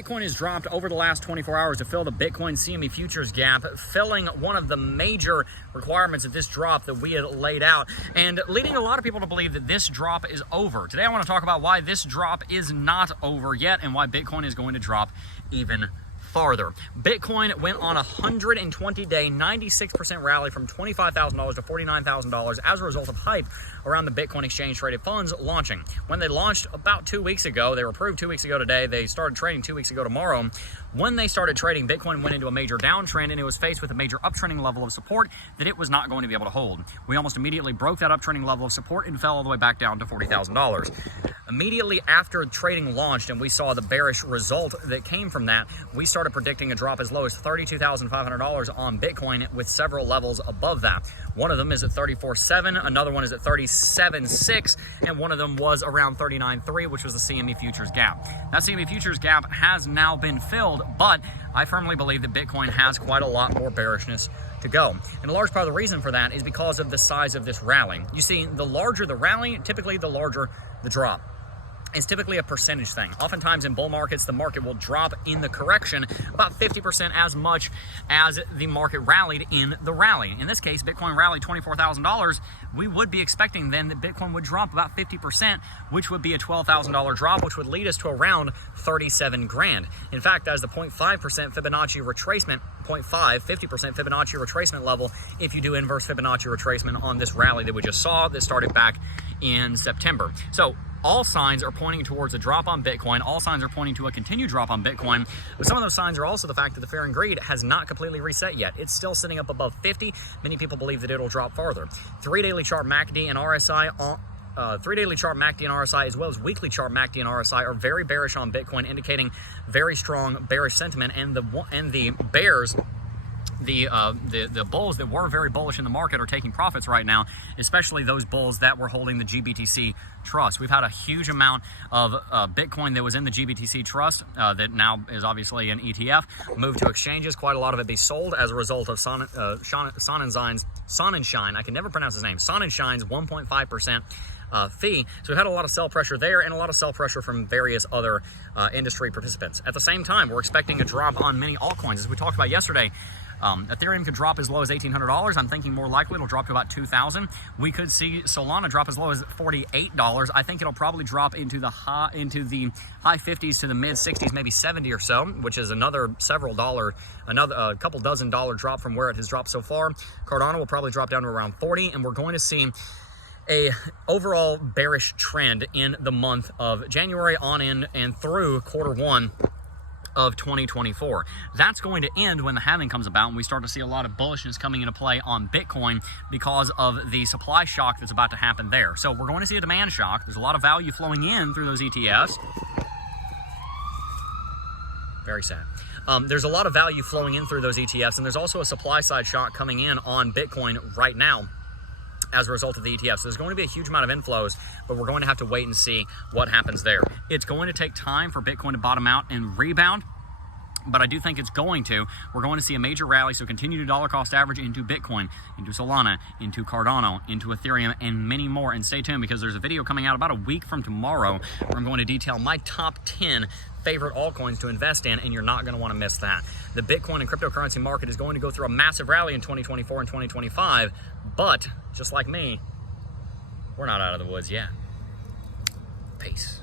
Bitcoin has dropped over the last 24 hours to fill the Bitcoin CME futures gap, filling one of the major requirements of this drop that we had laid out, and leading a lot of people to believe that this drop is over. Today I want to talk about why this drop is not over yet and why Bitcoin is going to drop even farther. Bitcoin went on a 120-day, 96% rally from $25,000 to $49,000 as a result of hype around the Bitcoin exchange-traded funds launching. When they launched about 2 weeks ago, they were approved 2 weeks ago today, they started trading 2 weeks ago tomorrow. When they started trading, Bitcoin went into a major downtrend and it was faced with a major uptrending level of support that it was not going to be able to hold. We almost immediately broke that uptrending level of support and fell all the way back down to $40,000. Immediately after trading launched and we saw the bearish result that came from that, we started predicting a drop as low as $32,500 on Bitcoin with several levels above that. One of them is at 34.7, another one is at 37.6, and one of them was around 39.3, which was the CME futures gap. That CME futures gap has now been filled, but I firmly believe that Bitcoin has quite a lot more bearishness to go. And a large part of the reason for that is because of the size of this rally. You see, the larger the rally, typically the larger the drop. It's typically a percentage thing. Oftentimes in bull markets, the market will drop in the correction about 50% as much as the market rallied in the rally. In this case, Bitcoin rallied $24,000. We would be expecting then that Bitcoin would drop about 50%, which would be a $12,000 drop, which would lead us to around 37 grand. In fact, that is the 0.5% Fibonacci retracement, 50% Fibonacci retracement level if you do inverse Fibonacci retracement on this rally that we just saw that started back in September. So all signs are pointing towards a drop on Bitcoin. All signs are pointing to a continued drop on Bitcoin. But some of those signs are also the fact that the fear and greed has not completely reset yet. It's still sitting up above 50. Many people believe that it'll drop farther. 3-daily chart MACD and RSI 3-daily chart MACD and RSI, as well as weekly chart MACD and RSI, are very bearish on Bitcoin, indicating very strong bearish sentiment. And the bears, the bulls that were very bullish in the market are taking profits right now, especially those bulls that were holding the GBTC trust. We've had a huge amount of Bitcoin that was in the GBTC trust that now is obviously an ETF, moved to exchanges. Quite a lot of it be sold as a result of Sonnenschein's, I can never pronounce his name, Sonnenschein's 1.5% fee. So we've had a lot of sell pressure there and a lot of sell pressure from various other industry participants. At the same time, we're expecting a drop on many altcoins. As we talked about yesterday, Ethereum could drop as low as $1,800. I'm thinking more likely it'll drop to about $2,000. We could see Solana drop as low as $48. I think it'll probably drop into the high 50s to the mid 60s, maybe 70 or so, which is another couple dozen dollar drop from where it has dropped so far. Cardano will probably drop down to around 40, and we're going to see a overall bearish trend in the month of January on in and through Q1 of 2024. That's going to end when the halving comes about and we start to see a lot of bullishness coming into play on Bitcoin because of the supply shock that's about to happen there. So we're going to see a demand shock. There's a lot of value flowing in through those ETFs. Very sad. There's a lot of value flowing in through those ETFs, and there's also a supply side shock coming in on Bitcoin right now as a result of the ETFs. So there's going to be a huge amount of inflows, but we're going to have to wait and see what happens there. It's going to take time for Bitcoin to bottom out and rebound, but I do think it's going to. We're going to see a major rally, so continue to dollar cost average into Bitcoin, into Solana, into Cardano, into Ethereum, and many more. And stay tuned because there's a video coming out about a week from tomorrow where I'm going to detail my top 10 favorite altcoins to invest in, and you're not going to want to miss that. The Bitcoin and cryptocurrency market is going to go through a massive rally in 2024 and 2025, but just like me, we're not out of the woods yet. Peace.